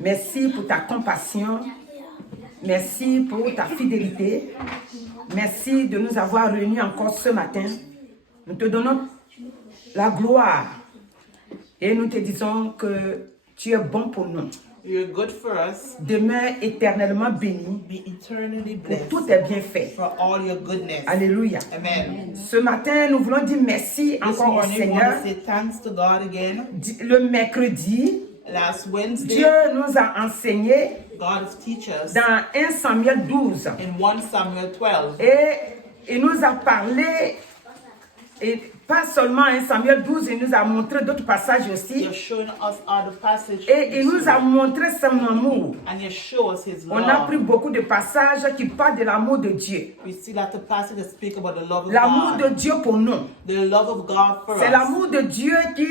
Merci pour ta compassion. Merci pour ta fidélité. Merci de nous avoir réunis encore ce matin. Nous te donnons la gloire et nous te disons que tu es bon pour nous. You're good for us. Demeure éternellement béni Be eternally pour blessed tous tes bienfaits. for all your goodness. Alléluia. Amen. Ce matin, nous voulons dire merci This encore au morning, we Seigneur. want to say thanks to God again. Le mercredi, Last Wednesday, Dieu nous a enseigné God has teach us dans 1 Samuel 12 in 1 Samuel 12. et il nous a parlé, et pas seulement 1 Samuel 12, il nous a montré d'autres passages aussi. He has shown us other passages. Et il nous a montré son amour. And he show us his On a pris love. beaucoup de passages qui parlent de l'amour de Dieu. We see that the passage that speak about the love of L'amour de God. Dieu pour nous. The love of God for C'est us. l'amour de Dieu qui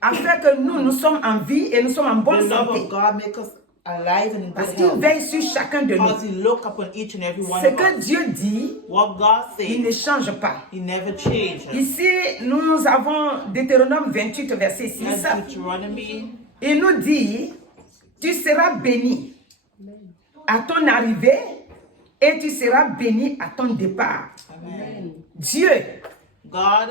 a fait que nous sommes en vie et nous sommes en bonne The love santé. of God make us alive and in Parce good qu'il health. veille sur chacun de Because nous. he look upon each and every one Ce of que us. Dieu dit, What God il ne says, change pas. he never changes. Ici, nous avons Deutéronome 28, verset 6. That's Deuteronomy. Il nous dit, tu seras béni à ton arrivée et tu seras béni à ton départ. Amen. Dieu, God,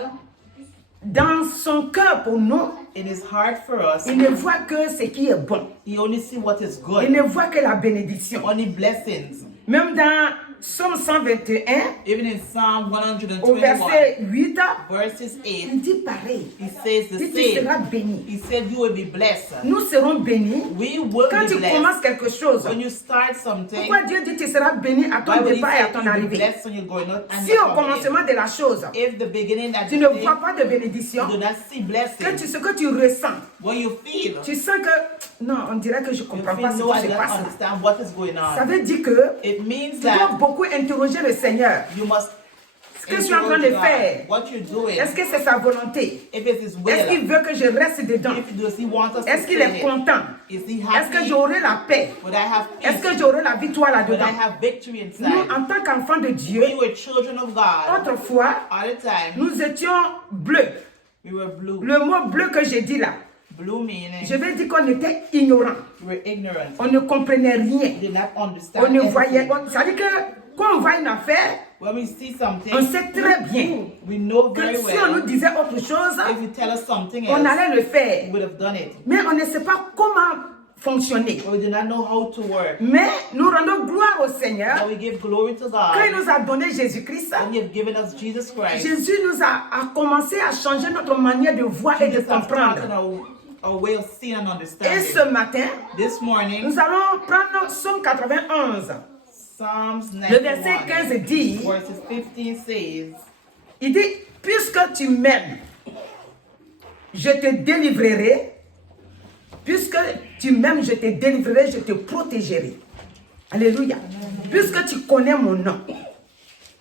dans son cœur pour nous, in his heart for us, il ne voit que ce qui est bon. he only see what is Il good. ne voit que la bénédiction. Only blessings. Même dans Psaume 121, Even in Psalm au 121, verset 8, verses 8, il dit pareil. he says the Il dit, tu seras same. béni. He said you will be blessed. Nous serons bénis We will quand be tu blessed. commences quelque chose. When you start something, Pourquoi Dieu dit tu seras béni à why ton would he départ et à say ton you'll be arrivée? blessed when you're going out and Si you're au coming in? commencement de la chose, If the beginning that tu you ne think, vois pas de bénédiction, you do not see blessing, ce que tu ressens, what you feel, tu sens que non, on dirait que je ne you comprends feel pas ce no, I qui se don't passe. understand what is going Ça on. veut dire que It means tu dois that beaucoup interroger le Seigneur. you must Ce que je suis en train de interroge God. faire, What you're doing, est-ce que c'est sa volonté? if it is Est-ce qu'il will, veut que je reste dedans? if does he want us to Est-ce qu'il stay est in it? content? Is he Est-ce que happy? j'aurai la paix? Would I have Est-ce peace? que j'aurai la victoire Would I là-dedans? have victory Nous, inside? en tant qu'enfants de Dieu, We were children of God. autrefois, All the time, nous étions bleus. we were blue. Le mot bleu que j'ai dit là, Blue meaning je vais dire qu'on était ignorants. we were ignorant. On ne comprenait rien. We did not understand On ne voyait anything. pas. Ça veut dire que quand on voit une affaire, When we see on something, sait très bien we know que very si on nous well. disait autre chose, If you tell us something on else, allait le we faire. would have done it. Mais on ne sait pas comment fonctionner. But we do not know how to work. Mais nous rendons gloire au Seigneur But we give glory to quand il God. nous a donné Jésus-Christ. When you have given us Jesus Christ, Jésus nous a commencé à changer notre manière de voir et de Jesus has taught comprendre. our way of seeing and Et ce understanding. matin, This morning, nous allons prendre Psaume 91. Psalms Le verset 91, 15 dit, verses 15 says, il dit, puisque tu m'aimes, je te délivrerai. Puisque tu m'aimes, je te délivrerai, je te protégerai. Alléluia. Puisque tu connais mon nom.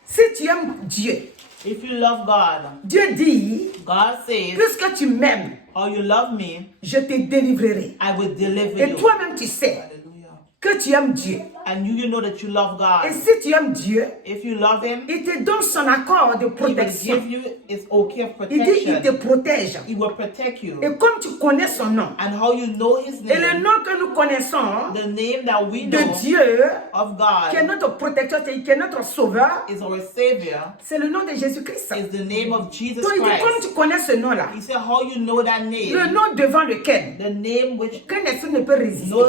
Si tu aimes Dieu, if you love God, Dieu dit, God says, puisque tu m'aimes, how you love me, je te délivrerai. I will deliver Et you. toi-même, tu sais Hallelujah. que tu aimes Dieu. And you know that you love Et God. si tu aimes Dieu, If you love Him, il te donne son accord de He will protection. give you His okay of Il dit, il te protection. protège. He will protect you. Et comme tu connais son nom, And how you know His et le name, nom que nous connaissons the name that we de know Dieu, of qui est God notre protecteur, qui est notre sauveur, is our Savior, c'est le nom de Jésus-Christ. is the name of Jesus Donc il dit, comme Christ. tu connais ce nom-là, He said how you know that le name, nom devant lequel the name which qu'un esprit ne peut résister. no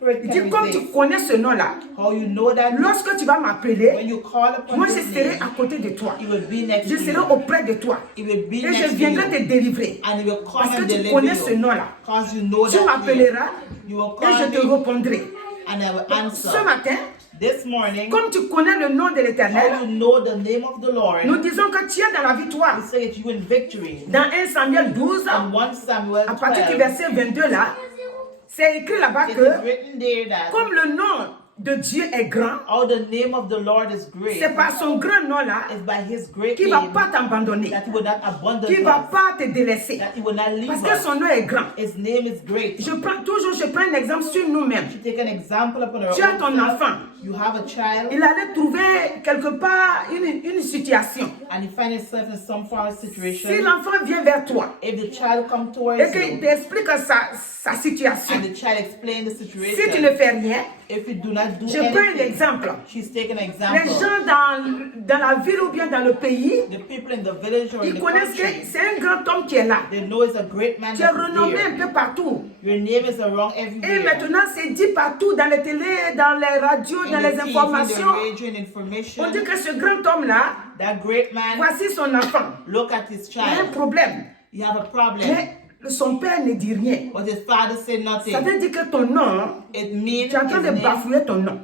spirit Il dit, can comme tu resist. connais ce nom-là, How you know that lorsque tu vas m'appeler, when you call upon moi je His serai name, à côté de toi. He will be next Je to serai you. auprès de toi. He will be Et je next to viendrai te you. délivrer. And He will come Parce que and tu deliver connais ce you. nom-là. Because you know Tu that name. m'appelleras You will et je call te me répondrai. and I will Ce answer. matin, This morning, comme tu connais le nom de how l'Éternel, you know the name of the Lord, nous disons que tu es dans la victoire. we say that you in victory. Dans 1 Samuel 12, And 1 Samuel à partir du 12, verset 22 là, c'est écrit là-bas it is que written there that comme le nom de Dieu est grand, how the name of the Lord is great, c'est par son grand nom là is by his great qu'il ne va name pas t'abandonner, that he will not abandon qu'il ne va us, pas te délaisser. that he will not leave Parce que us. son nom est grand. His name is great. Je prends un exemple sur nous-mêmes. To take an example upon our Tu as own ton self, enfant. you have a child, Il allait trouver quelque part une situation. and you find yourself in some foreign situation. Si l'enfant vient vers toi If the child comes towards et qu'il you, t'explique sa situation, and the child explains the si tu ne situation, fais rien, if you do not do je prends un anything, exemple. she's taking an Les example. gens dans la ville ou bien dans le pays, The people in the village or in ils the connaissent que country, c'est un grand homme qui est là. they know it's a great man Tu es that's renommé there. un peu partout. Your name is around Et everywhere. maintenant, c'est dit partout, dans les télés, dans les radios, In dans the les TV, in the informations. radio, in information, On dit que ce grand homme-là, that great man, voici son enfant. look at his Il a un child. problème. You have a problem. Mais son père ne dit rien. But his father said nothing. Ça veut dire que ton nom, It means tu es en train his de name, bafouer ton nom.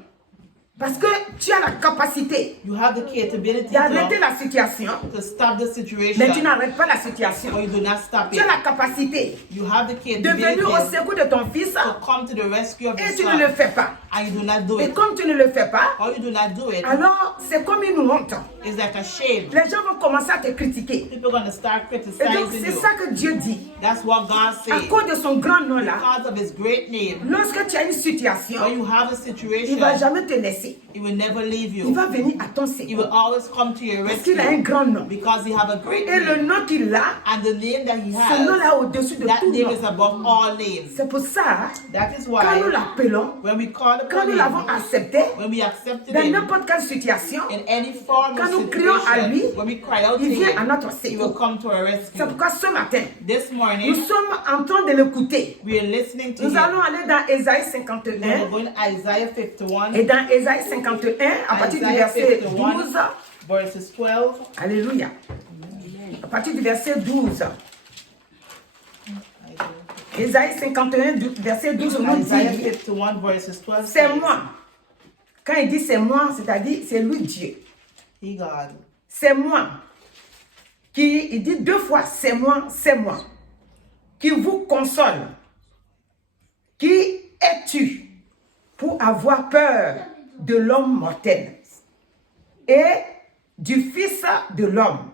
Parce que tu as la capacité you have the capability d'arrêter la situation, to stop the situation, mais tu n'arrêtes pas la situation. but you do not stop Tu it. as la capacité You have the de capability venir au secours de ton fils to come to the rescue of et your tu ne le son, fais pas. and you do not do Et it. comme tu ne le fais pas, Or you do not do it, alors c'est comme une honte. it's like a shame. Les gens vont commencer à te critiquer. People are going to start Et donc criticizing c'est you. ça que Dieu dit. That's what God À says. cause de son grand nom là, Because of his great name, lorsque tu as une situation, when you have a il ne situation, va jamais te laisser. he will never leave Il you. va venir à ton He will secours. always come to your Parce qu'il a un rescue grand nom. because he have a great Et le name. nom qu'il a, And the name that he ce nom has, là au-dessus de that tout name nom. is above all names. C'est pour ça, That is quand nous why l'appelons, when we call quand upon nous l'avons him, accepté, when we accepted dans him, n'importe quelle situation, in any form quand of nous crions à lui, situation, when we cry out to il vient à him, notre he will secours. come to our rescue. C'est pourquoi ce matin, This nous morning, sommes en train de l'écouter. we are listening to Nous him. allons aller dans Ésaïe We're 51. going to Isaiah 51, Et dans Ésaïe 51, à partir du Isaiah verset 51, 12, verses 12. Alléluia. À partir du verset 12. Ésaïe 51, verset 12, nous Isaiah dit, 51, verses 12. c'est says, moi. Quand il dit c'est moi, c'est-à-dire c'est lui Dieu. He God. C'est moi. Il dit deux fois, c'est moi, qui vous console. Qui es-tu pour avoir peur de l'homme mortel et du fils de l'homme,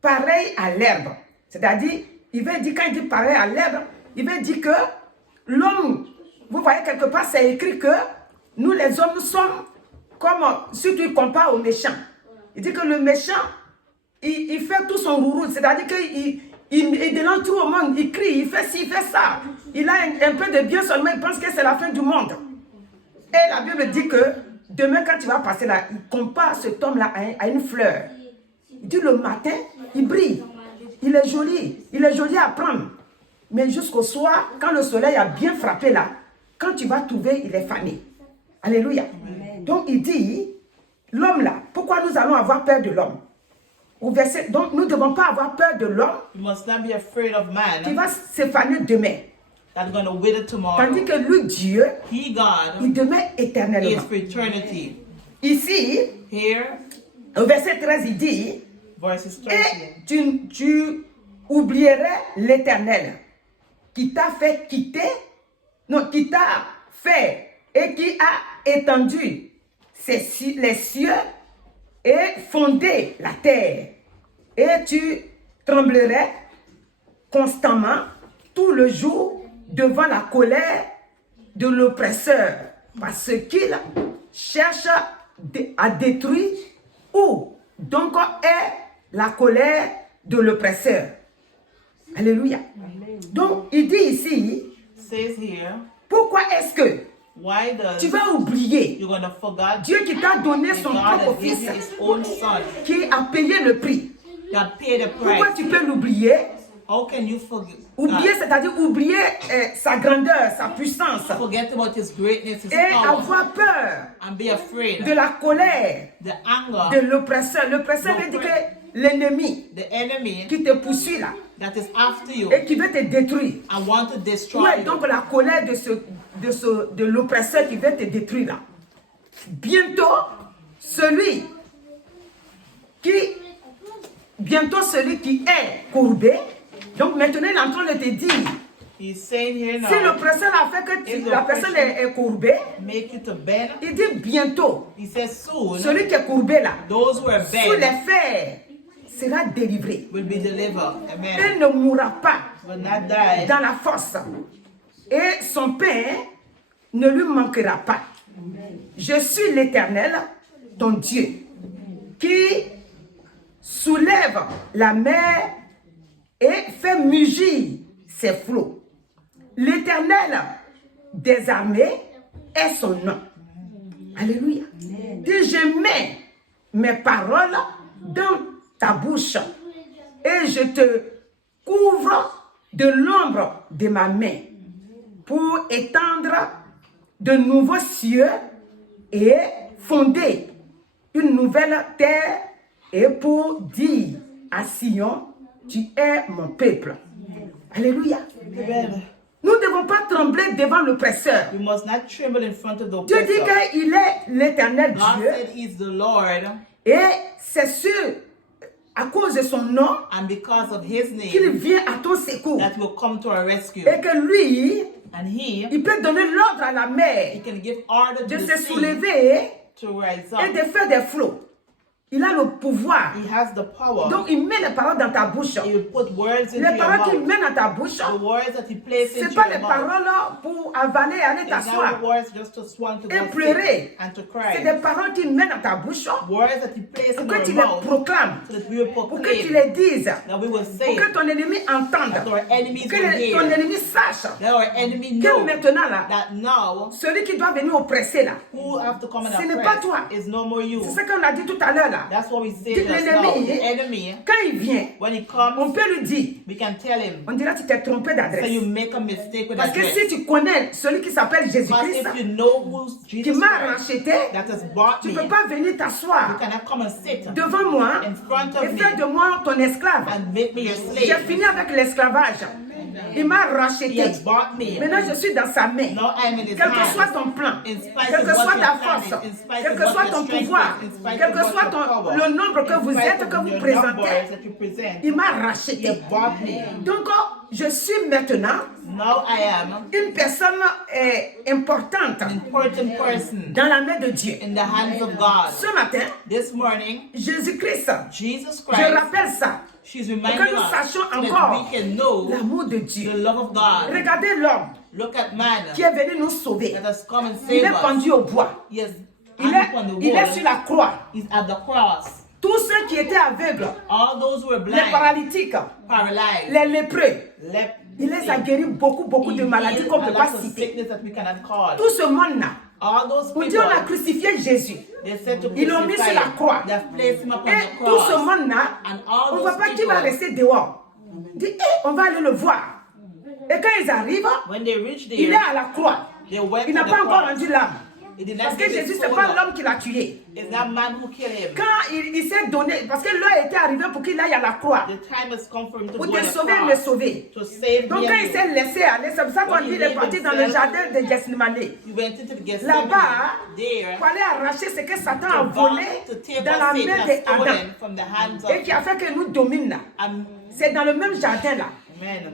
pareil à l'herbe. C'est-à-dire, il veut dire, quand il dit pareil à l'herbe, il veut dire que l'homme, vous voyez quelque part, c'est écrit que nous les hommes, nous sommes comme, surtout il compare au méchant. Il dit que le méchant, il fait tout son rourou, c'est-à-dire qu'il dénonce tout au monde, il crie, il fait ci, il fait ça. Il a un peu de bien seulement, il pense que c'est la fin du monde. Et la Bible dit que demain, quand tu vas passer là, il compare cet homme-là à une fleur. Il dit le matin, il brille. Il est joli à prendre. Mais jusqu'au soir, quand le soleil a bien frappé là, quand tu vas trouver, il est fané. Alléluia. Donc il dit, l'homme là, pourquoi nous allons avoir peur de l'homme? Au verset, donc nous ne devons pas avoir peur de l'homme You must not be afraid of qui man va se faner demain. that's going to wither tomorrow. Tandis que lui, Dieu, He, God, il demeure is éternellement. for eternity. Ici, Here, au verset 13, il dit, verses 13. et tu oublierais l'Éternel qui t'a fait quitter, non, qui t'a fait et qui a étendu les cieux et fondé la terre. Et tu tremblerais constamment tout le jour devant la colère de l'oppresseur, parce qu'il cherche à détruire où donc est la colère de l'oppresseur. Alléluia. Donc, il dit ici, Says here, pourquoi est-ce que why does tu vas oublier you're going to forget Dieu qui t'a donné that son God propre has given fils, his own son qui a payé le prix? that paid the Pourquoi price? tu peux l'oublier? How can you forget? Oublier, c'est-à-dire oublier sa grandeur, sa puissance, Forget about his greatness, his et power, avoir peur and be afraid. de la colère The anger, de l'oppresseur. L'oppresseur veut dire que l'ennemi the enemy qui te poursuit là that is after you et qui veut te détruire. and want to destroy Ouais, you. donc la colère de l'oppresseur qui veut te détruire là. Bientôt, celui qui est courbé, donc maintenant il est en train de te dire, He's saying here Si now, l'oppresseur a fait que If the la personne oppression- est courbée, make you to bend. il dit bientôt, He says soon, celui qui est courbé là, those who are sous bent les fers, sera délivré. will be delivered. Amen. Il ne mourra pas Will not die. dans la force. Et son pain ne lui manquera pas. Je suis l'Éternel, ton Dieu, qui soulève la mer et fait mugir ses flots. L'Éternel des armées est son nom. Alléluia. Dis, je mets mes paroles dans ta bouche et je te couvre de l'ombre de ma main pour étendre de nouveaux cieux et fonder une nouvelle terre et pour dire à Sion, tu es mon peuple. Alléluia. Amen. Nous ne devons pas trembler devant l'oppresseur. You must not tremble in front of the Dieu dit oppressor. qu'il est l'éternel God Dieu said he's the Lord, et c'est sûr, à cause de son nom, and because of his qu'il name, vient à ton secours. that will come to our rescue. Et que lui, And he il peut donner l'ordre à la mer can give order de to se the sea soulever to rise et up. de faire des flots. Il a le pouvoir. He has the power. Donc il met les paroles dans ta bouche. He will put words into Les your paroles qu'il mouth. met dans ta bouche, The words that he places ce n'est into pas your les mouth. paroles pour avaler et aller It's not t'asseoir. words just to swan to Et go pleurer. sit and to C'est cry. des paroles qu'il met dans ta bouche Words that he places pour in que tu our les mouth proclames, so that we will pour que tu proclaim, les dises, that we will pour say, que ton ennemi entende, that our enemies que will ton hear, ennemi sache that our enemy que know maintenant là, that now celui qui doit venir oppresser là, who have to come and Ce n'est pas toi. oppress is no more you. c'est ce qu'on a dit tout à l'heure là. That's what we say Dites just l'ennemi, now. The enemy, quand il vient, when he on comes, peut lui dire, we can tell him, on dira tu t'es trompé so d'adresse. you make a mistake with Parce que address. si tu connais celui qui s'appelle Because Jésus-Christ, if you know who qui Jesus m'a Christ racheté, that has bought tu me, ne peux pas venir you t'asseoir cannot come and sit devant moi in front et of faire me de moi ton esclave. and make me your J'ai slave. fini avec l'esclavage. Il m'a He racheté. has bought me. Maintenant, je suis dans sa main. Now I'm in his Quel que soit hands. ton plan, In spite quelle of que what soit you're ta planning, force, in spite quel of que what soit your ton strength pouvoir, is, in spite quel of que what soit your power, le nombre que in vous spite êtes, of que vous your présentez, numbers that you present, il m'a he racheté. has bought me. Donc, je suis maintenant Now I am une personne importante an important person dans la main de Dieu. in the hands of God. Ce matin, This morning, Jésus-Christ, Jesus je Christ, rappelle ça, she's pour reminding que nous us sachions so that encore we can know l'amour de the Dieu. love of God. Regardez l'homme Look at man qui est venu nous sauver. that has come and Il saved est us. pendu au bois. He is Il hung upon the est sur wall. la croix. He's at the cross. Tous ceux qui étaient aveugles, All those who were les blind, paralytiques, paralyzed, les lépreux, lep, il les a guéris beaucoup de maladies qu'on ne peut a pas lot of citer. sickness that we cannot call. Tout ce monde-là, All those on dit people, on a crucifié Jésus. they said to Ils l'ont mis crucify sur la him. croix. They have placed him upon Et the tout ce cross. monde-là, And all on ne those voit pas qui va people, rester dehors. On dit, on va aller le voir. Et quand ils arrivent, when they reached il est there, à la croix. they went Il to n'a the pas encore cross. rendu l'âme. He did not Parce que give his Jésus, ce n'est soul pas up. l'homme qui l'a tué. It's that man who killed him. Quand il s'est donné, parce que l'heure était arrivée pour qu'il aille à la croix. The time has come for him to Pour go te on the sauver, me cross, sauver. to save Donc me quand and il you. s'est laissé aller, c'est pour ça qu'on dit qu'il est parti dans le jardin de Gethsemane. He went into the Gethsemane. Là-bas, There, pour aller arracher ce que Satan a to volé to take dans la what Satan main has d'Adam stolen from the hands et qui a fait que nous domine là. Amen. C'est dans le même jardin là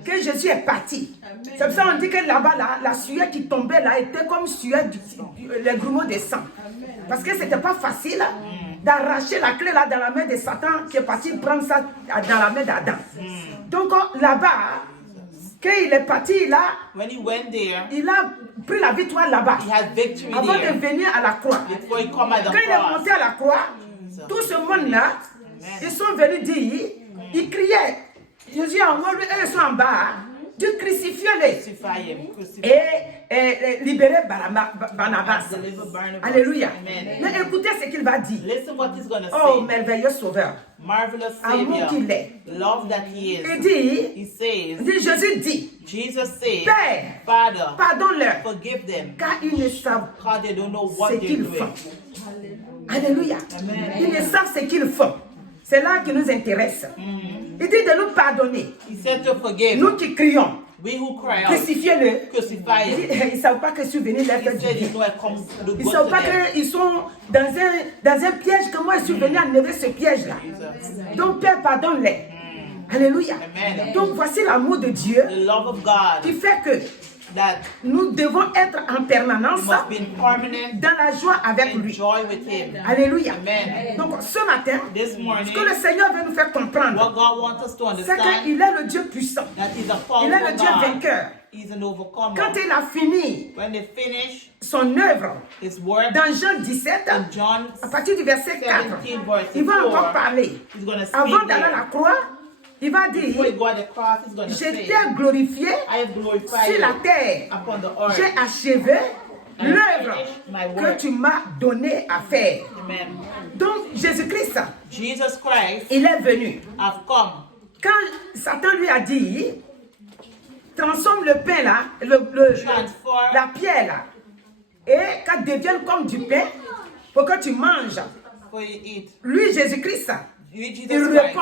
que Jésus est parti. C'est pour ça qu'on dit que là-bas, là, la sueur qui tombait là était comme sueur les grumeaux de sang. Parce que c'était pas facile d'arracher la clé là dans la main de Satan qui est parti prendre ça dans la main d'Adam. Donc là-bas, quand il est parti là, When he went there, il a pris la victoire là-bas. he had victory Avant de there venir à la croix. before he come at the Quand il est cross. monté à la croix, tout ce monde-là, ils sont venus dire, ils criaient. Jésus en haut, eux ils sont en bas. Dieu crucifiez-les Crucify him. Crucify et libérer Barnabas. Deliver Barnabas. Alléluia. Amen. Mais écoutez ce qu'il va dire. Listen what he's going to Oh, say. merveilleux sauveur. Marvelous Amour Savior. qu'il est. Love that he Il is. dit, He says, Jésus dit, Jesus said, Père, Father, pardonne-leur, forgive them, car ils ne savent because they don't know ce what they're qu'ils font. doing. Alléluia. Amen. Ils ne savent ce qu'ils font. C'est là qui nous intéresse. Il dit de nous pardonner. He said to forgive. Nous qui crions, We who cry out, crucifiez-le. crucify Il him. dit, ils ne savent pas que je suis venu leur He faire du said bien. he know I come to do Ils ne good savent to pas them. qu'ils sont dans un piège, que moi je suis venu enlever ce piège-là. Donc Père, pardonne-les. Alléluia. Amen. Donc voici l'amour de Dieu The love of God qui fait que that nous devons être en permanence we must be in permanent dans la joie avec in lui. joy with Him. Alléluia. Amen. Donc ce matin, This ce morning, que le Seigneur veut nous faire what comprendre, God wants us to c'est understand qu'il est le Dieu puissant. that He's a Il est le powerful Dieu God. vainqueur. He's an overcomer. Quand il a fini When they finish son œuvre His work dans Jean 17, in John à partir du verset 4, 17 verse il va 4, encore parler. He's going to speak Avant d'aller à there. la croix, il va Before dire, He go at the cross, He's going to say, j'étais glorifié I have glorified sur la you terre. upon the earth. J'ai achevé l'œuvre my que work. tu m'as donné à faire. Amen. Donc Jésus-Christ, Jesus Christ il est venu. have come. Quand Satan lui a dit, transforme le pain là, Transform la pierre là, et qu'elle devienne comme du pain pour que tu manges. for you eat. Lui, Jésus-Christ, You, il Jesus Christ. répond.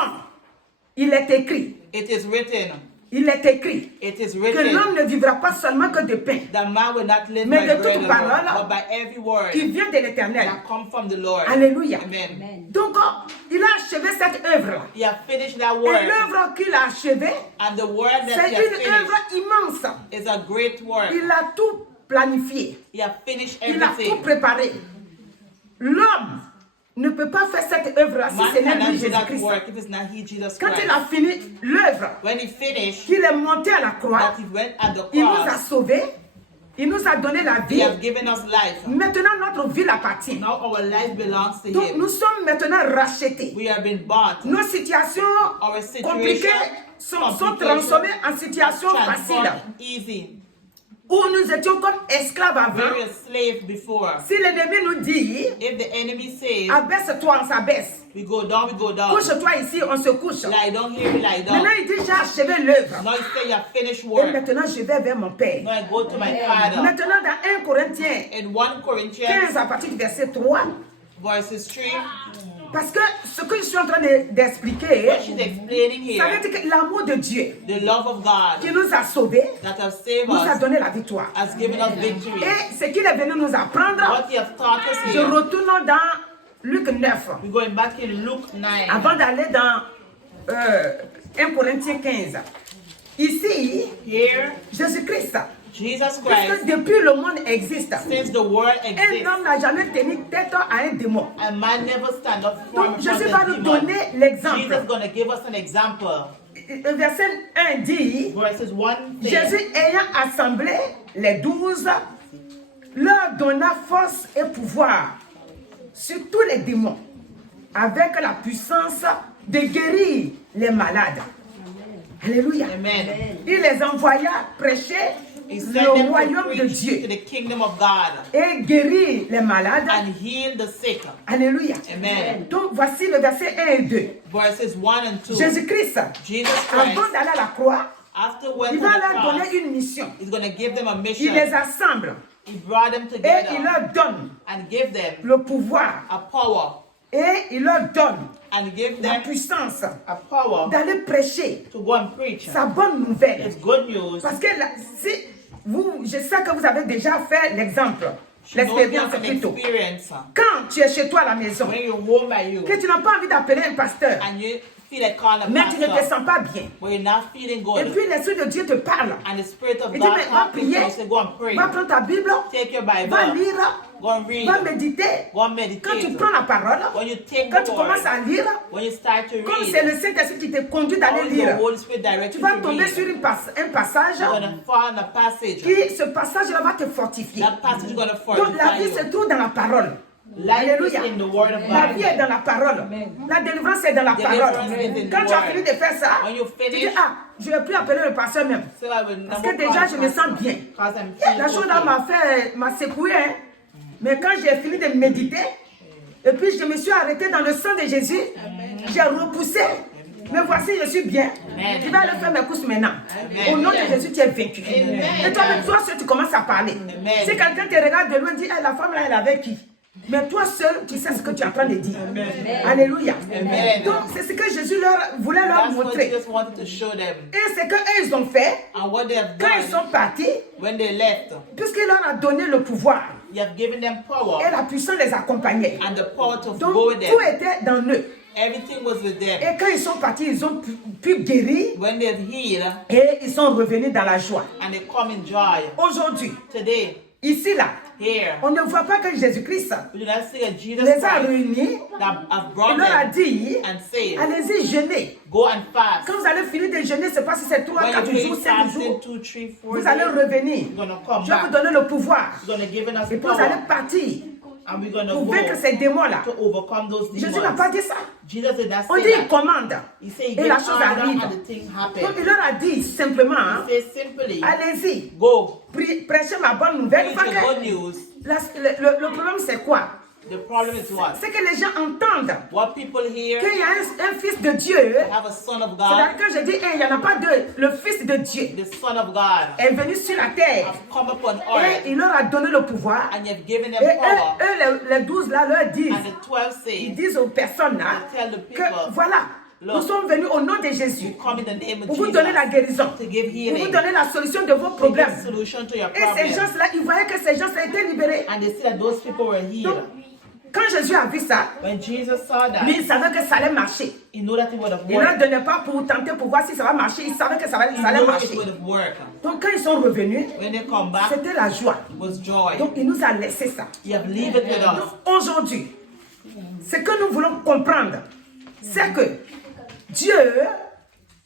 Il est écrit. It is written. Il est écrit It is que written l'homme ne vivra pas seulement que de pain that man will not live Mais by de bread toute alone, parole but by every word qui vient de l'Éternel. that come from the Lord. Alléluia. Amen. Donc, il a achevé cette œuvre-là. He has finished that Et word, l'œuvre qu'il a achevée, and the word that c'est he has une œuvre finished immense. is a great word. Il a tout planifié. He has finished Il a tout everything. préparé. L'homme ne peut pas faire cette œuvre-là si Man ce n'est cannot lui, do that Jésus-Christ. work if it's not he, Jesus Quand Christ. il a fini l'œuvre, When he finished, qu'il est monté à la croix, that he went at the il nous a cross, sauvés, il nous a donné la he vie. has given us life. Maintenant, notre vie l'appartient. Now our life belongs to Donc, him. nous sommes maintenant rachetés. We have been bought. Nos situations Our situation compliquées sont transformées en situations faciles. Transformed easy. Où nous étions comme esclaves We avant. were a slave before. Si l'ennemi nous dit, If the enemy says, abaisse-toi, on s'abaisse. we go down, we go down. Couche-toi ici, on se couche. Lie down here, we lie down. Maintenant, il dit, j'ai achevé l'œuvre. Now you say you have finished Et work. maintenant, je vais vers mon Père. Now I go to my Father. Maintenant, dans 1 Corinthiens In 1 Corinthians 15, à partir du verset 3, verses 3, parce que ce que je suis en train d'expliquer, what she's explaining ça veut here, dire que l'amour de Dieu the love of qui God nous a sauvés, that has saved nous a us, donné la victoire. has given us victory. Et ce qu'il est venu nous apprendre, What he has taught us je here, retourne dans Luc 9, we're going back in Luke 9. avant d'aller dans 1 Corinthiens 15. Ici, Here, Jésus-Christ, Jesus parce Christ, que depuis le monde existe, since the world un exists, homme n'a jamais tenu tête à un démon. a man never stand up for Donc, Jésus va nous the donner demon. Jesus l'exemple. going to give us an example. Verset 1 dit, Verses 1 says, Jésus ayant assemblé les 12, leur donna force et pouvoir sur tous les démons, avec la puissance de guérir les malades. Alléluia. Amen. Il les envoya prêcher He sent le them to royaume de preach to Dieu the kingdom of God et guérir les malades. and heal the sick. Alléluia. Amen. Donc voici le verset 1 et 2. Verses 1 and 2. Jésus-Christ, Jesus avant Christ, d'aller à la croix, after went il to va the leur donner cross, une mission. he's going to give them a Il mission. les assemble He brought them et il together leur donne and gave them le pouvoir a power et il leur donne and give la them puissance a power d'aller prêcher to go and preach. sa bonne nouvelle. It's good news. Parce que là, si vous, je sais que vous avez déjà fait l'exemple, She knows l'expérience there's an plutôt. experience. Quand tu es chez toi à la maison, When you're home by you que tu n'as pas envie d'appeler un pasteur, and you feel like calling a mais tu ne te pastor, sens pas bien. but you're not feeling Et good, puis l'Esprit de Dieu te parle. and the Spirit of Il dit, God mais va talks to you, prier, say go and pray. va prendre ta Bible, Take your va Bible, lire, go and read, va méditer. go and Quand tu meditate. prends la parole, When you take quand the tu commences word, à lire, when you start to comme c'est read, le Saint-Esprit qui te conduit d'aller always the lire, Holy Spirit directs tu you vas to tomber sur read. un passage You're going to fall in a passage. qui, ce passage-là va te fortifier. That passage is going to Donc la fortify vie se you. trouve dans la parole. Life is Alléluia. in the word of La vie est God. dans la parole. La délivrance est dans la Deliverance parole. is in the Quand tu as word. fini de faire ça, When you tu dis, finish, ah, je ne vais plus appeler le pasteur même. so I will Parce never que déjà, call je me pastor, sens bien. because I'm La chose là feeling m'a secoué. Hein. Mais quand j'ai fini de méditer, et puis je me suis arrêté dans le sang de Jésus, j'ai repoussé. Mais voici, je suis bien. Amen. Tu vas aller faire mes courses maintenant. Au nom de Jésus, tu es vaincu. Et toi-même, toi seul, tu commences à parler. Amen. Si quelqu'un te regarde de loin, dit, eh, la femme là, elle avait qui? Mais toi seul, tu sais ce que tu es en train de dire. Alléluia. Amen. Donc, c'est ce que Jésus voulait leur That's what montrer. Jesus wanted to show them. Et c'est qu'eux, ils ont fait, And what they have quand ils done sont partis, when they left, puisqu'il leur a donné le pouvoir, you have given them power et la puissance les accompagnait. and the power to Donc, go with them. tout était dans eux. Everything was with them. Et quand ils sont partis, ils ont pu guérir When they're healed et ils sont revenus dans la joie. and they come in joy. Aujourd'hui, Today, ici, là, here, on ne voit pas que Jésus-Christ we do not see a Jesus les a Christ réunis. that have Il brought leur a them dit, and said, allez-y, jeûnez. go and fast. Quand vous allez finir de jeûner, c'est pas si c'est 3, When 4 you're jours, doing 5 fasting, jours. 2, 3, 4 Vous allez days, revenir. you're going to come Je vais vous back. donner le pouvoir. He's going to give us Et puis vous allez power. partir And we're going to pour go vaincre ces démons-là. to overcome those Jésus n'a demons. pas dit ça. Jesus did not On dit say il that. commande. He said he Et la gave chose order arrive. and the thing Donc happened. il leur a dit simplement, hein, He said simply, allez-y, go. prêchez ma bonne nouvelle. Preach Parce the que good news. le problème c'est quoi? The problem is what? C'est que les gens entendent What people hear, qu'il y a un fils de Dieu. have a son of C'est-à-dire God. que je dis, il n'y en a pas deux. Le fils de Dieu The son of God est venu sur la terre. have come upon Et earth il leur a donné le pouvoir. and you've given Et them power. eux, les 12 là, leur disent, And the 12 ils say, disent aux personnes là, They tell the que people, voilà, nous look, sommes venus au nom de Jésus we come in the name of pour vous donner la Jesus guérison, to give pour vous healing, donner la solution de vos to give problèmes. solution to your Et ces problem. gens-là, ils voyaient que ces gens-là étaient libérés. And they see that those people were Donc, healed. quand Jésus a vu ça, When Jesus saw lui, that, il savait que ça allait marcher. he knew that it would have Il ne leur worked. donnait pas pour tenter, pour voir si ça va marcher. Il savait que ça He allait knew it marcher. would have worked. Donc, quand ils sont revenus, When they come back, c'était la joie. it was joy. Donc, il nous a laissé ça. You have leave it with us. Donc, aujourd'hui, ce que nous voulons comprendre, c'est que Dieu,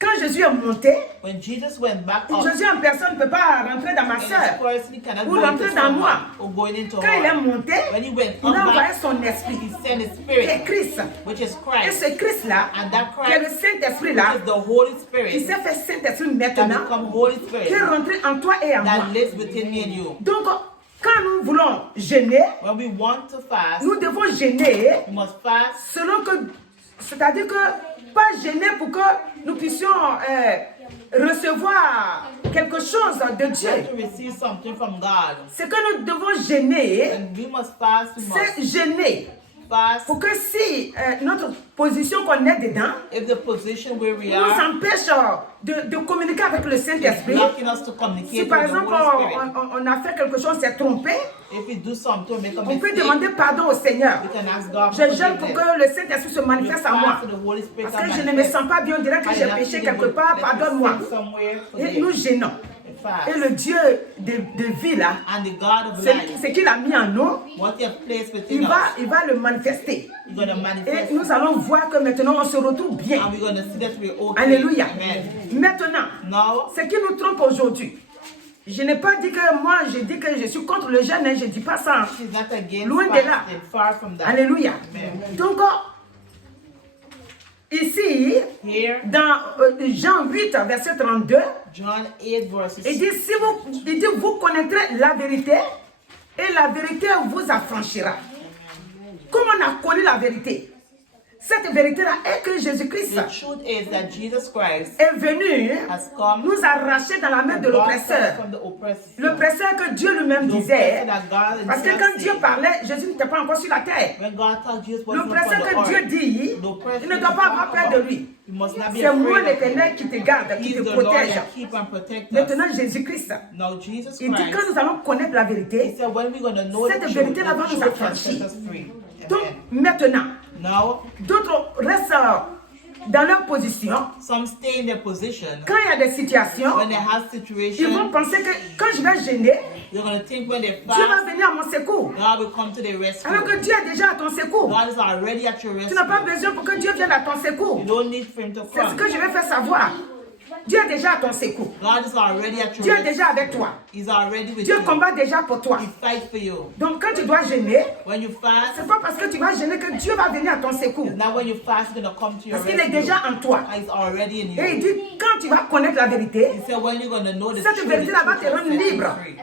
quand Jésus est monté, When Jesus went back up, Jésus en personne ne peut pas rentrer dans ma and soeur. this person he cannot Ou go rentrer into dans moi. someone or going into Quand il est her. monté, When he went il a up envoyé back, son esprit, he sent his qui spirit, est Christ. which is Et Christ. ce Christ-là, And that qui est le Christ Saint-Esprit-là, is the Holy qui Spirit s'est fait Saint-Esprit that maintenant, become Holy qui Spirit est rentré en toi et en moi. that lives within me and you. Donc, quand nous voulons jeûner, When we want to fast, nous devons jeûner we must fast selon que, c'est-à-dire que, pas gêner pour que nous puissions recevoir quelque chose de Dieu. to receive something from God. Ce que nous devons gêner, And we must fast, we c'est must gêner. fast. Pour que si notre position qu'on est dedans If the position where we nous are empêche de communiquer avec le is Saint-Esprit, blocking us to si communicate par with the exemple Holy Spirit, on a fait quelque chose, s'est trompé, if we do something, make a on peut mistake, demander pardon au Seigneur. we can ask God Je for jeûne pour forgiveness. que le Saint-Esprit se We manifeste en moi. fast to the Holy Spirit Parce que and je ne me manifest. sens pas bien, on dirait que I j'ai am not péché feeling quelque good. part, Let me pardonne-moi. sin somewhere, Et forgive. nous gênons. We fast. Et le Dieu de vie là, And the God of ce life, qu'il a mis en nous, what He has placed il within us, va le manifester. He's going to Et manifest. nous allons voir que maintenant on se retrouve bien. And we're going to see that we're okay. Alléluia. Amen. Maintenant, Now, ce qui nous trompe aujourd'hui, je n'ai pas dit que moi, je dis que je suis contre le jeûne, hein, je ne dis pas ça. she's not against Loin de là. fasting, far from that. Alléluia. Amen. Donc, ici, Here, dans Jean 8, verset 32, John 8, verses il dit, vous connaîtrez la vérité et la vérité vous affranchira. Comme on a connu la vérité, cette vérité-là est que Jésus-Christ The truth is that Jesus Christ est venu has come nous arracher dans la main de brought us l'oppresseur. from the oppressor. L'oppresseur que Dieu lui-même The disait, oppressor that God parce que himself quand Dieu said. parlait, Jésus n'était pas encore sur la terre. When God told Jesus was upon L'oppresseur the que Dieu earth, dit, the oppressor il ne doit pas avoir peur de lui. you must not be C'est moi afraid of l'Éternel him. qui te garde, qui He's te the Lord protège. that keep and protect us. Maintenant, Jésus-Christ, Now Jesus il dit Christ, que nous allons connaître la he vérité. said when we're going to know Cette the truth, vérité-là va the nous truth can affranchir. set us free. Donc, Amen. maintenant, Now, d'autres restent dans leur position. some stay in their position. Quand il y a des situations, When they have ils vont situation, penser que quand je vais gêner, they're going to think when they Dieu va fast, venir à mon secours. God will come to their rescue. Alors que Dieu est déjà à ton secours. God is already at your Tu n'as pas rescue. besoin pour que Dieu vienne à ton secours. You don't need for him to C'est ce come. que je vais faire savoir. Dieu est déjà à ton secours. God is already at your Dieu est rescue. déjà avec toi. He's already with Dieu you. combat déjà pour toi. He fight for you. Donc quand tu dois gêner, When you fast, c'est pas parce que tu vas gêner que Dieu va venir à ton secours. it's not when you fast he's going to come to your Parce qu'il est rescue. déjà en toi. He's already in Et il you. dit, quand tu vas connaître la vérité, He said when you're going to know the cette truth, vérité-là va te will rendre set you libre. free.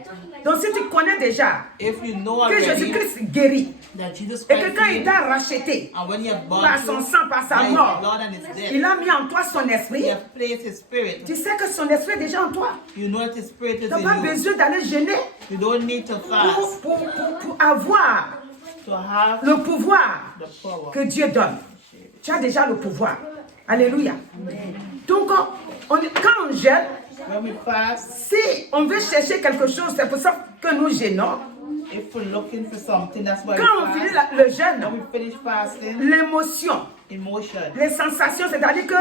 Donc si tu connais déjà If you know que already Jésus-Christ guérit, that Jesus et que Christ quand il healed, t'a racheté and when he has bought par you son sang, par sa by his mort, blood and his death, il a mis en toi son he esprit, has placed his spirit. tu sais que son esprit est déjà en toi. You know that his spirit Tu is n'as pas in you. besoin d'aller gêner You don't need to fast pour avoir to have le pouvoir the power. que Dieu donne. Tu as déjà le pouvoir. Alléluia. Donc, quand on gêne, When we fast, si on veut chercher quelque chose, c'est pour ça que nous gênons. if we're looking for something, that's why Quand on we finit fast. le When jeûne, we finish fasting, l'émotion Emotion. Les sensations, c'est-à-dire que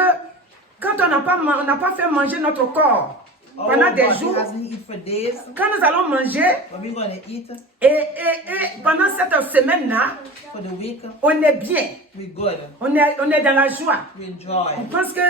quand on n'a pas fait manger notre corps pendant des body jours, hasn't eaten for days. quand nous allons manger, When we're going to eat et pendant cette semaine-là, for the week, on est bien, we're good. on est dans la joie. We On enjoy. pense que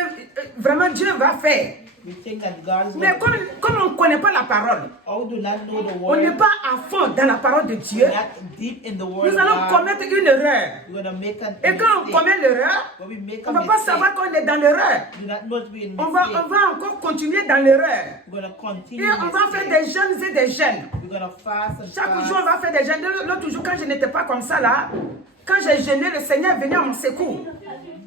vraiment Dieu va faire. We think that God is Mais going to. comme on ne connaît pas la parole, Oh, do not know the on n'est word. pas à fond dans la parole de Dieu, We're not deep in the word nous of allons God. commettre une erreur. We're going to make a Et quand on mistake. commet l'erreur, When we make on a ne va pas mistake, savoir qu'on est dans l'erreur. do not know to be in On va mistake. encore continuer dans l'erreur. We're going to Et continue on va faire mistake. des jeûnes et des jeûnes. We're going to fast and Chaque fast. jour, on va faire des jeûnes. L'autre jour, quand je n'étais pas comme ça là, quand j'ai jeûné, le Seigneur venait à mon secours.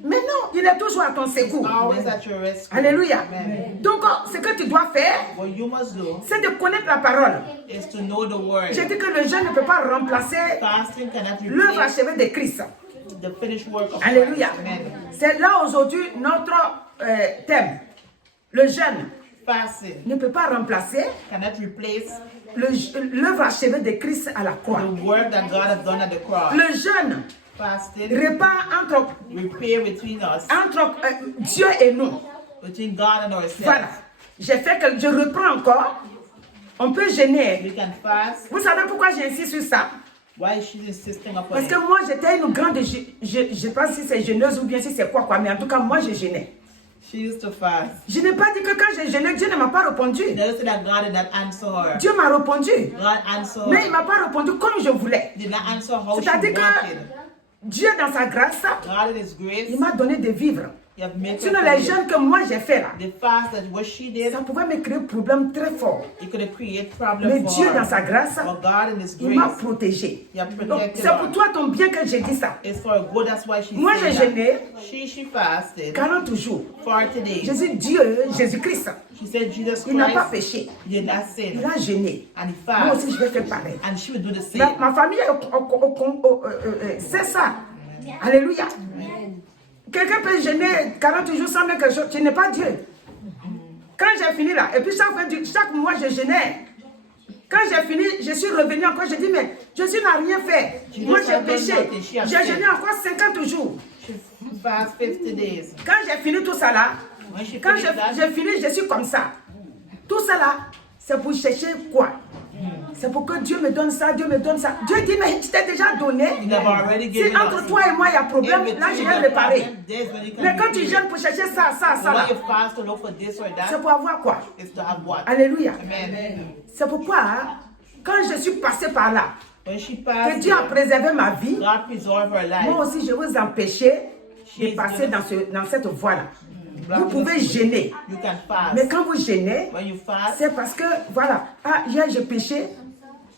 Mais non, il est toujours à ton secours. Always at your rescue. Alléluia. Amen. Donc, ce que tu dois faire, What you must do c'est de connaître la parole. is to know the word. J'ai dit que le jeûne ne peut pas remplacer Fasting cannot l'œuvre replace achevée de Christ. the finished work of Alléluia. Christ. Amen. C'est là aujourd'hui notre thème. Le jeûne Fasting ne peut pas remplacer cannot replace l'œuvre achevée de Christ à la croix. the work that God has done at the cross. Le jeûne Fasting répare repair between us, entre Dieu et nous. between God and ourselves. Voilà. Je reprends encore. On peut jeûner. We can fast. Vous savez pourquoi j'insiste sur ça? Why is she insisting upon Parce it? que moi, j'étais une grande... Je ne sais pas si c'est jeûneuse ou bien si c'est quoi, mais en tout cas, moi, je jeûnais. She used to fast. Je n'ai pas dit que quand j'ai jeûné, Dieu ne m'a pas répondu. It doesn't say that God did not answer her. Dieu m'a répondu. God answered Mais il ne her. m'a pas répondu comme je voulais. Did not answer how she C'est-à-dire que wanted. Dieu, dans sa grâce, God in His grace, il m'a donné de vivre. He have made her Sinon, to les live. jeûnes que moi j'ai fait là, The fast that what she did, ça pouvait me créer un problème très fort. it could have created Mais problem for Dieu, her. dans sa grâce, But God in His il m'a grace, protégé. He have Donc, protected c'est pour her. toi ton bien que j'ai dit ça. It's for her good. That's why she Moi, said j'ai that. jeûné She fasted 40 jours. 40 days. Jésus-Christ, She said Jesus il n'a pas Christ péché. did not Il sin, a jeûné. and He Moi fasted, aussi, je vais faire pareil. and she would do the same. Ma famille, c'est ça. Alléluia. Quelqu'un peut jeûner 40 jours sans faire quelque chose. Tu n'es pas Dieu. Quand j'ai fini là, et puis chaque mois, je jeûnais. Quand j'ai fini, je suis revenu encore. Je dis, mais Jésus n'a rien fait. Moi, j'ai péché. J'ai jeûné encore 50 jours. She fast 50 days. Quand j'ai fini tout ça là, When she quand finished that, j'ai fini, je suis comme ça. Tout ça là, c'est pour chercher quoi? C'est pour que Dieu me donne ça, Dieu me donne ça. Dieu dit, mais je t'ai déjà donné. You have already Si given entre us. toi et moi, il y a problème, In là, je between vais the réparer. problem, there's when you can Mais quand tu repair. jeûnes pour chercher ça, But là, when you fast to look for this or c'est that, pour avoir quoi? it's to have what? Alléluia. Amen. C'est pourquoi, hein, quand je suis passé par là, When she que passed, Dieu a préservé ma vie, God preserve her life. moi aussi, je vous empêcher de passer dans cette voie-là. Vous pouvez gêner. You can fast. Mais quand vous gênez, When you fast, c'est parce que, voilà, ah, hier j'ai péché.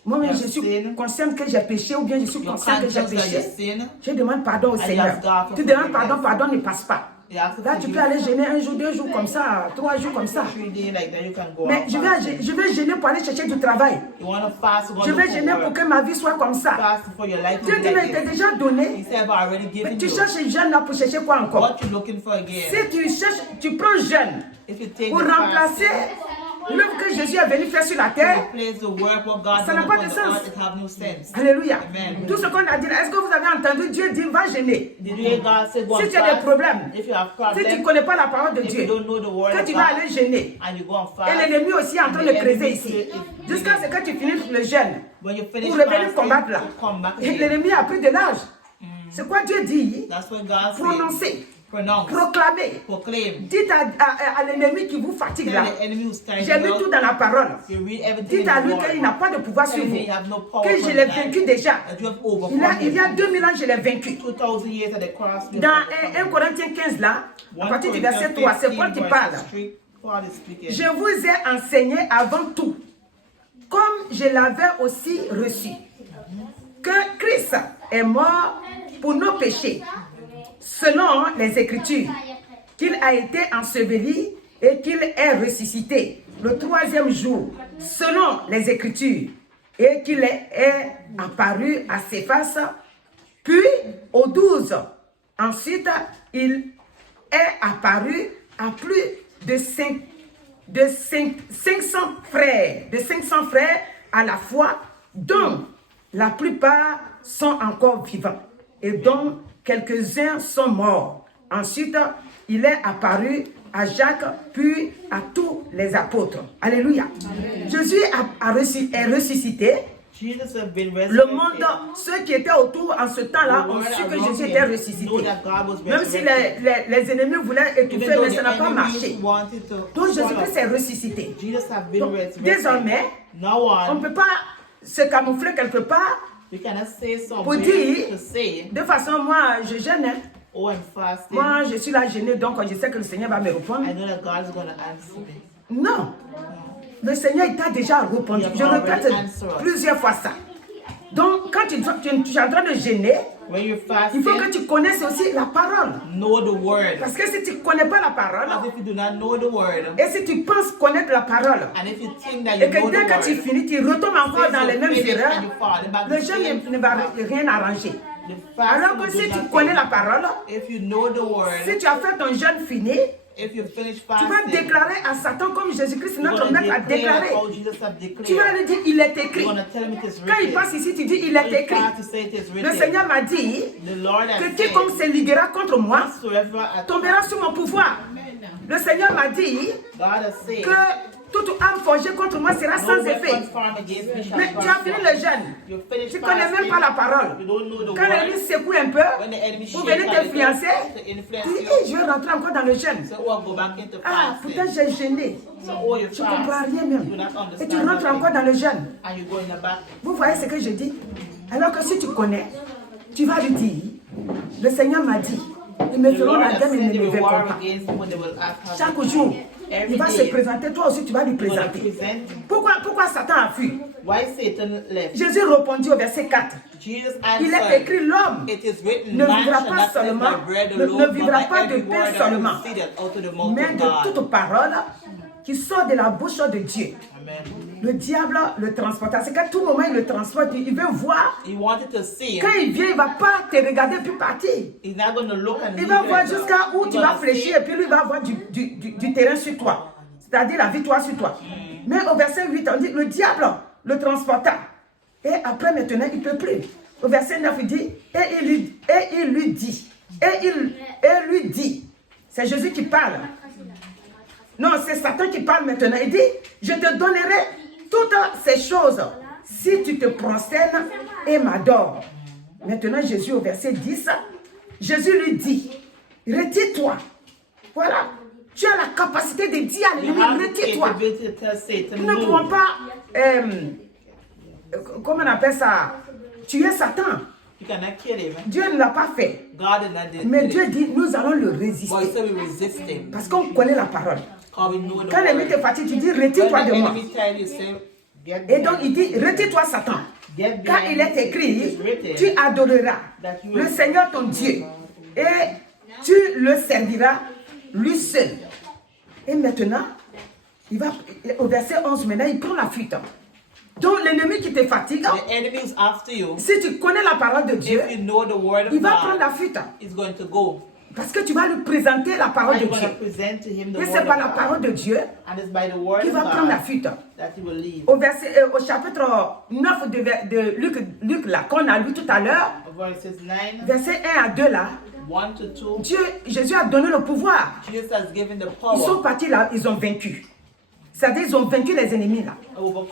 Moi-même, je suis consciente que j'ai péché ou bien je suis your consciente que j'ai conscience that you péché. sin. Je demande pardon au Seigneur. ask God for Tu demandes forgiveness. pardon ne passe pas. You have to Là, tu forgive. peux aller gêner un jour, 2 jours comme ça, 3 jours comme ça. 3 days like that, you can go Mais out je fasting. vais gêner pour aller chercher du travail. You want to fast to go Je look vais for gêner pour work. que ma vie soit comme ça. Fast for your life to Dieu be dit, mais like il t'a this. déjà He donné. said, I've already Mais given tu you. cherches jeune là pour chercher quoi encore? What you looking for again? Si tu cherches, tu prends jeune If you take pour the remplacer fasting, l'œuvre que Jésus est venu faire sur la terre. replace the work what God Ça done n'a pas upon de the sens. earth, it have no sense. Alléluia. Amen. Tout ce qu'on a dit là, est-ce que vous avez entendu Dieu dire va gêner? Did you hear God say go Si and tu as des fast? problèmes, If you have si tu ne problems, connais pas la parole de if Dieu, you don't know the word quand of tu vas God, aller gêner, and you go and et fast, l'ennemi aussi est en train de the creuser enemy ici, is- jusqu'à ce que tu finisses le jeûne, when you finish pour revenir fasting, combattre là. you come back Et again. l'ennemi a pris de l'âge. C'est quoi Dieu dit? That's what God said. Prononcer, Pronounce, proclamer. proclaim. Dites à l'ennemi qui vous fatigue Tell là. the enemy who's tired J'ai lu tout dans la parole. You read everything Dites à in lui the word. qu'il n'a pas de pouvoir sur Tell vous. him you have no power Que je upon l'ai his life. vaincu déjà. That you have overcome Il y a him. 2000 ans, je l'ai vaincu. 2000 years at the cross. you Dans have overcome 1 him. Corinthiens 15 là, à 1 partir du verset 3, c'est Paul qui parle. Paul is speaking. Je vous ai enseigné avant tout, comme je l'avais aussi reçu, que Christ est mort pour nos péchés, selon les Écritures, qu'il a été enseveli et qu'il est ressuscité le 3e jour, selon les Écritures, et qu'il est apparu à Céphas, puis aux 12. Ensuite, il est apparu à plus de 500 frères à la fois, dont la plupart sont encore vivants et dont quelques-uns sont morts. Ensuite, il est apparu à Jacques, puis à tous les apôtres. Alléluia. Jésus est ressuscité. Jesus has been Le resurrected. monde, ceux qui étaient autour en ce temps-là, ont su que Jésus était ressuscité. Même si les ennemis voulaient étouffer, mais ça n'a pas marché. Donc Jésus-Christ est ressuscité. Donc, désormais, on ne peut pas se camoufler quelque part pour dire, de façon, moi, je gêne. Hein. Moi, je suis là gêné, donc je sais que le Seigneur va me répondre. Non. Le Seigneur t'a déjà répondu. Je répète plusieurs fois ça. Donc, quand tu es en train de gêner, il faut que tu connaisses aussi la parole. Parce que si tu ne connais pas la parole, et si tu penses connaître la parole, et que dès que tu finis, tu retombes encore dans les mêmes erreurs, le jeûne ne va rien arranger. Alors que si tu connais la parole, si tu as fait ton jeûne fini, tu vas déclarer à Satan comme Jésus-Christ, notre maître, a déclaré. Tu vas lui dire, il est écrit. Quand il passe ici, tu dis, il est écrit. Le Seigneur m'a dit que quiconque se liguera contre moi tombera sous mon pouvoir. Le Seigneur m'a dit que toute âme forgée contre moi sera sans effet. Mais tu as fini le jeûne. Tu ne connais même pas la parole. Quand l'ennemi secoue un peu pour venir t'influencer, tu dis, je vais rentrer encore dans le jeûne. Ah, pourtant j'ai gêné. Tu ne comprends rien même. Et tu rentres encore dans le jeûne. Vous voyez ce que je dis? Alors que si tu connais, tu vas lui dire, le Seigneur m'a dit, ils me feront la dame et ne me verront pas. Chaque jour, il va se présenter, toi aussi tu vas lui présenter. Pourquoi Satan a fui? Jésus répondit au verset 4. Il est écrit, l'homme ne vivra pas seulement, ne vivra pas de pain seulement, mais de toute parole qui sort de la bouche de Dieu. Le diable le transporte. C'est qu'à tout moment il le transporte. Il veut voir. Quand il vient, il ne va pas te regarder puis partir. Il va voir jusqu'à où tu vas fléchir et puis lui va avoir du terrain sur toi. C'est-à-dire la victoire sur toi. Mais au verset 8, on dit le diable le transporta. Et après maintenant, il ne peut plus. Au verset 9, il dit, et il lui dit, c'est Jésus qui parle. Non, c'est Satan qui parle maintenant. Il dit, je te donnerai toutes ces choses si tu te prosternes et m'adores. Maintenant, Jésus au verset 10, Jésus lui dit, retire-toi. Voilà. Tu as la capacité de dire à l'ennemi, retire-toi. Nous ne pouvons pas, comment on appelle ça, tuer Satan. Dieu ne l'a pas fait. Mais Dieu dit, nous allons le résister. Parce qu'on connaît la parole. Quand l'ennemi te fatigue, tu dis, retire-toi de moi. Et donc il dit, retire-toi Satan. Car il est écrit, tu adoreras le Seigneur ton Dieu. Et tu le serviras lui seul. Et maintenant, il va, au verset 11, maintenant, il prend la fuite. Donc l'ennemi qui te fatigue, si tu connais la parole de Dieu, il va prendre la fuite. Parce que tu vas lui présenter la parole de Dieu. Et c'est par la parole de Dieu qu'il va prendre la fuite. Au chapitre 9 de Luc là, qu'on a lu tout à l'heure, verset 1 à 2 là, Jésus a donné le pouvoir. Ils sont partis là, ils ont vaincu. C'est-à-dire ils ont vaincu les ennemis là.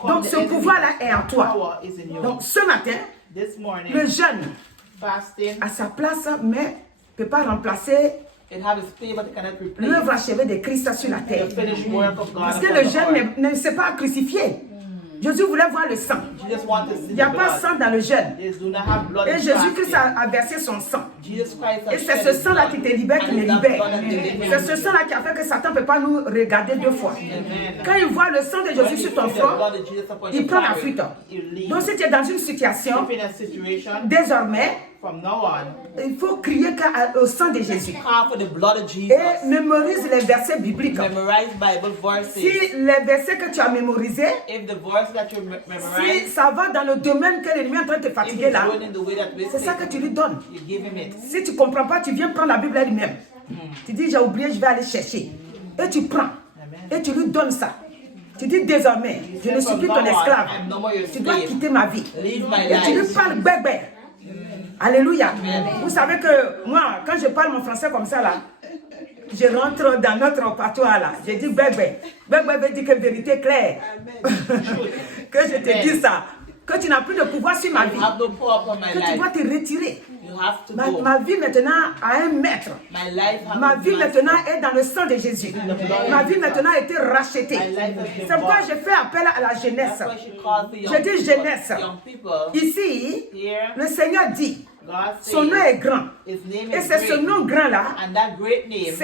Donc ce pouvoir-là est en toi. Donc ce matin, le jeûne a sa place, mais ne peut pas remplacer l'œuvre achevée de Christ sur la terre. Parce que le jeûne ne s'est pas crucifié. Jésus voulait voir le sang. Il n'y a pas de sang dans le jeûne. Et Jésus-Christ a versé son sang. Et c'est ce sang-là qui te libère, qui me libère. C'est ce sang-là qui a fait que Satan ne peut pas nous regarder deux fois. Quand il voit le sang de Jésus sur ton front, il prend la fuite. Donc si tu es dans une situation, désormais, il faut crier au sang de Jésus. Et mémorise les versets bibliques. Si les versets que tu as mémorisés, si ça va dans le domaine que l'ennemi est en train de te fatiguer là, c'est ça que tu lui donnes. Si tu ne comprends pas, tu viens prendre la Bible elle-même. Tu dis, j'ai oublié, je vais aller chercher. Et tu prends. Et tu lui donnes ça. Tu dis désormais, je ne suis plus ton esclave. Tu dois quitter ma vie. Et tu lui parles bébé. Alléluia. Vous savez que moi, quand je parle mon français comme ça là, je rentre dans notre patois là. Je dis bébé. Bébé veut dire que vérité claire. Que je te dis ça. Que tu n'as plus de pouvoir sur ma vie. You have no power upon my Que tu life. dois te retirer. You have to go. Ma vie maintenant a un maître. My life has Ma been vie mastered. maintenant est dans le sang de Jésus. Ma vie maintenant a été rachetée. C'est pourquoi je fais appel à la jeunesse. That's why she calls the young Je dis people. jeunesse. Young people. Ici, Here, le Seigneur dit, God son nom says est grand. his name Et is c'est ce great. nom grand là, And that great name,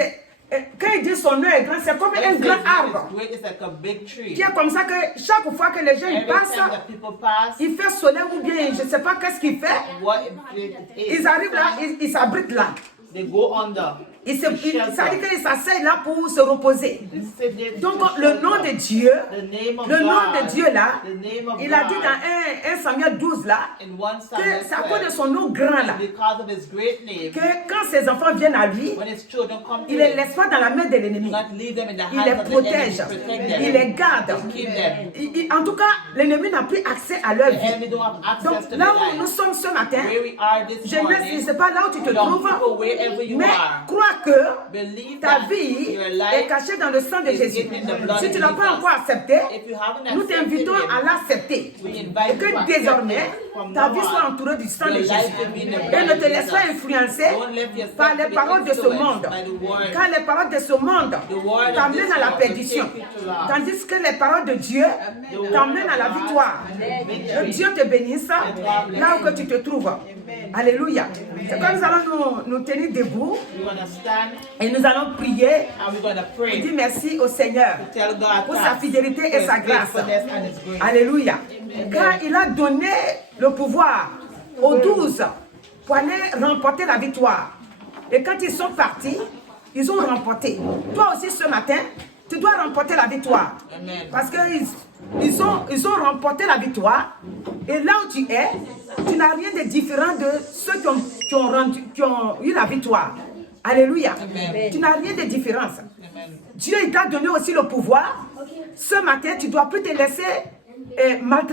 quand il dit son nom est grand, c'est comme when un it says grand his name arbre. is great, it's like a big tree. Qui est comme ça que chaque fois que les gens y Every time passent, that people pass, il fait soleil ou bien je ne sais pas qu'est-ce qu'il fait. what it is, Ils arrivent là, ils s'abritent là. they go under. Ça veut dire qu'ils s'asseyent là pour se reposer. They sit there to Donc shelter. le nom de Dieu, The name of le nom God, de Dieu là, the name of il a dit God, dans 1 Samuel 12 là, in 1 que Samuel c'est à cause de 12, son nom grand là, because of his great name, que quand ses enfants viennent à lui, when his children come to il ne les him, laisse pas dans la main de do l'ennemi. not leave them in the Il hands les of the enemy. protège, Protect them. il les garde. Keep them. En tout cas, l'ennemi n'a plus accès à leur The vie. enemy don't have access Donc to là their où nous life. sommes ce matin, Where we are this jeunesse, je ne morning, sais pas là où tu te young trouves, people, wherever you mais are, crois que believe ta that vie your est life, cachée dans le sang de is Jésus. hidden in the blood Si of tu n'as pas Jesus. encore accepté, if you haven't nous accepted t'invitons him, à l'accepter. we Et invite you to que accept désormais, him. From ta now vie soit on, entourée du sang de your Jésus. life will be in the Et blood ne of te laisse pas Jesus. influencer Don't let yourself par les be paroles de ce influenced monde. by the word. Car les paroles de ce monde word of t'amènent this à la world will perdition. take you to loss. Tandis que les paroles de Dieu t'amènent à la victoire. Que Dieu te bénisse là où que tu te trouves. Alléluia. C'est comme nous allons nous tenir debout We're going to stand et nous allons prier and we're going to et pray. dire merci au Seigneur Tell God pour sa thanks fidélité for et his sa grâce. faithfulness and his grace. Alléluia. Car il a donné le pouvoir aux 12 pour aller remporter la victoire. Et quand ils sont partis, ils ont remporté. Toi aussi ce matin, tu dois remporter la victoire. Amen. Parce qu'ils ont remporté la victoire. Et là où tu es, tu n'as rien de différent de ceux qui ont eu la victoire. Alléluia. Amen. Tu n'as rien de différence. Amen. Dieu il t'a donné aussi le pouvoir. Ce matin, tu ne dois plus te laisser maltraiter.